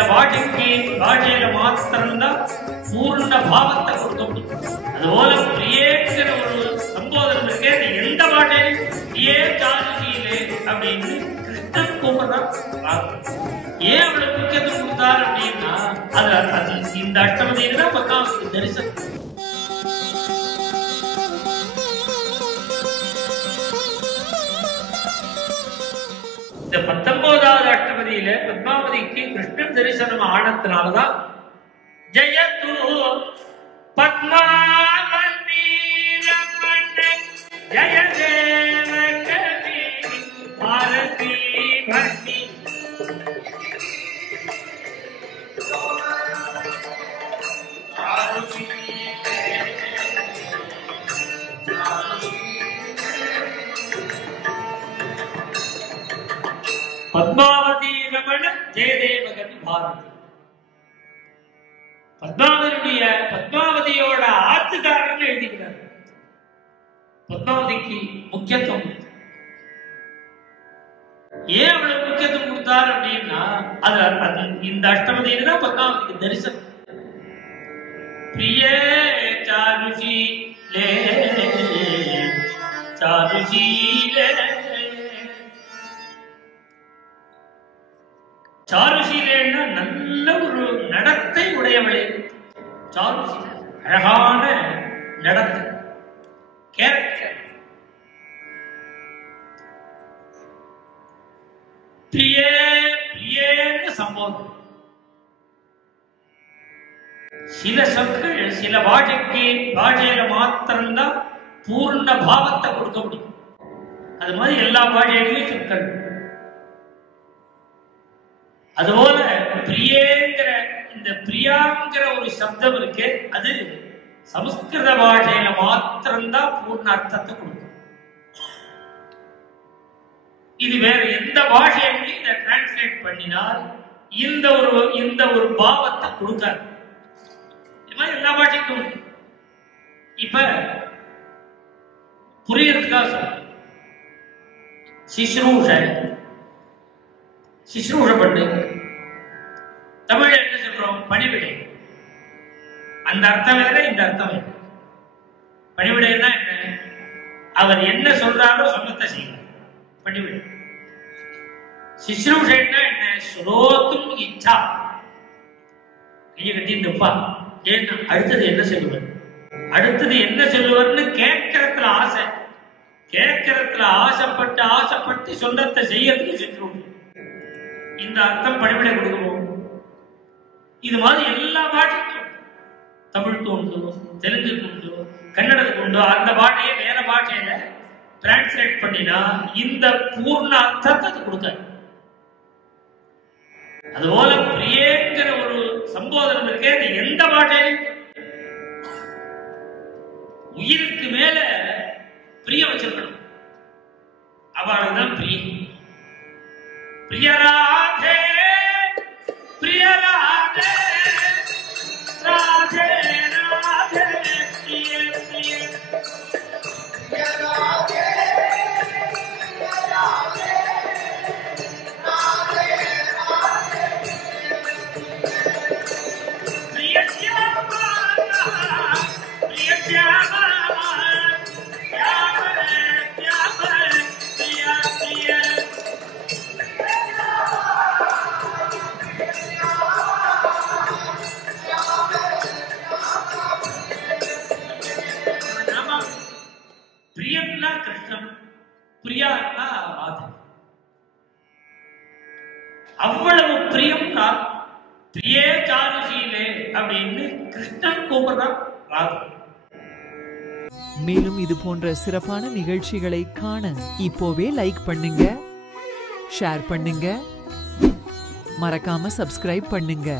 சில பாஷையில மாத்திரம்தான் பூர்ண பாவத்தை கொடுக்க முடியும். அதுபோல பிரியேங்கிற ஒரு சம்போதனம் இருக்கே, எந்த பாஷையிலும் பிரியே சாருஷீலே அப்படின்னு கிருஷ்ணன் கூப்பிடுறான். ஏன் அவ்வளவு முக்கியத்துவம் கொடுத்தார் அப்படின்னா அது இந்த அஷ்டமதியில தான் பத்மாவதிக்கு தரிசனம். இந்த 19வது அஷ்டபதியில பத்மாவதிக்கு கிருஷ்ணன் தரிசனம் ஆனதுனாலதான் ஜெயது பத்மாவதி ரமண ஜெய தேவ கவி பாரதி பக்தி பத்மாவதி ரமண ஜெயதேவ கவி பாரதி. பத்மாவதியோட ஆத்துக்காரன் எழுதிக்கிறார். பத்மாவதிக்கு முக்கியத்துவம் ஏன் அவ்வளவு முக்கியத்துவம் கொடுத்தார் அப்படின்னா அது இந்த அஷ்டமதியில தான் பத்மாவதிக்கு தரிசனம். பிரியே சாருஷீலே சாருஷீலே சாருஷீலேன்னா நல்ல ஒரு நடத்தை உடையவளே. சாருஷீல அழகான நடத்தை, கேரக்டர். பிரியே பிரியேன்னு சம்போதம். சில சொற்கள் சில பாஷையில மாத்திரம்தான் பூர்ண பாவத்தை கொடுக்க முடியும். அது மாதிரி எல்லா பாஷையிலையும் சொற்கள். அதுபோல பிரியேங்கிற இந்த பிரியாங்கிற ஒரு சப்தம் இருக்கு, அது சமஸ்கிருத பாஷையில மாத்திரம்தான் பூர்ண அர்த்தத்தை கொடுக்கும். இது வேற எந்த பாஷையிலையும் இதை டிரான்ஸ்லேட் பண்ணினால் இந்த ஒரு பாவத்தை கொடுக்காது. இது மாதிரி எல்லா பாஷைக்கும் இப்ப புரியறதுக்காக சொல்ல சிஸ்ரூஷ பண்ணு. தமிழ் என்ன சொல்றோம்? பணிவிடை. அந்த அர்த்தம் வேற, இந்த அர்த்தம் வேற. பணிவிடைன்னா என்ன? அவர் என்ன சொல்றாரோ சொன்னத்தை செய்யணும், பணிவிடை. சிஸ்ரூஷன்னா என்ன? ஸ்ரோத்தும் இச்சா. கையை கட்டி நிப்பா. ஏன்னா அடுத்தது என்ன சொல்லுவார், அடுத்தது என்ன சொல்லுவார்னு கேட்கறதுல ஆசை, கேட்கறதுல ஆசைப்பட்டு சொன்னத்தை செய்யறதுக்கு சிஸ்ரூஷ. இந்த அர்த்தம் பணிவிடை கொடுக்கணும். இது மாதிரி எல்லா பாஷைக்கும், தமிழுக்கு உண்டு, தெலுங்குக்கு உண்டு, கன்னடத்துக்கு உண்டு. அந்த பாஷையை வேற பாஷையில டிரான்ஸ்லேட் பண்ணினா இந்த பூர்ண அர்த்தத்தை கொடுக்காது. அதுபோல பிரியேங்கிற ஒரு சம்போதனம் இருக்கே, அது எந்த பாஷையிலும் உயிருக்கு மேல பிரியம் வச்சிருக்கணும். அவளுதான் பிரியம். प्रिय राधे प्रिय राधे राधे राधे प्रिय प्रिय प्रिय राधे राधे राधे राधे प्रिय श्यामा प्रिय श्यामा அவ்வளவு பிரியம் தான். பிரியே சாருஷீலே அப்படின்னு கிருஷ்ணன் கூப்பிடுறான் ராதா. மேலும் இது போன்ற சிறப்பான நிகழ்ச்சிகளை காண இப்போவே லைக் பண்ணுங்க, ஷேர் பண்ணுங்க, மறக்காம சப்ஸ்கிரைப் பண்ணுங்க.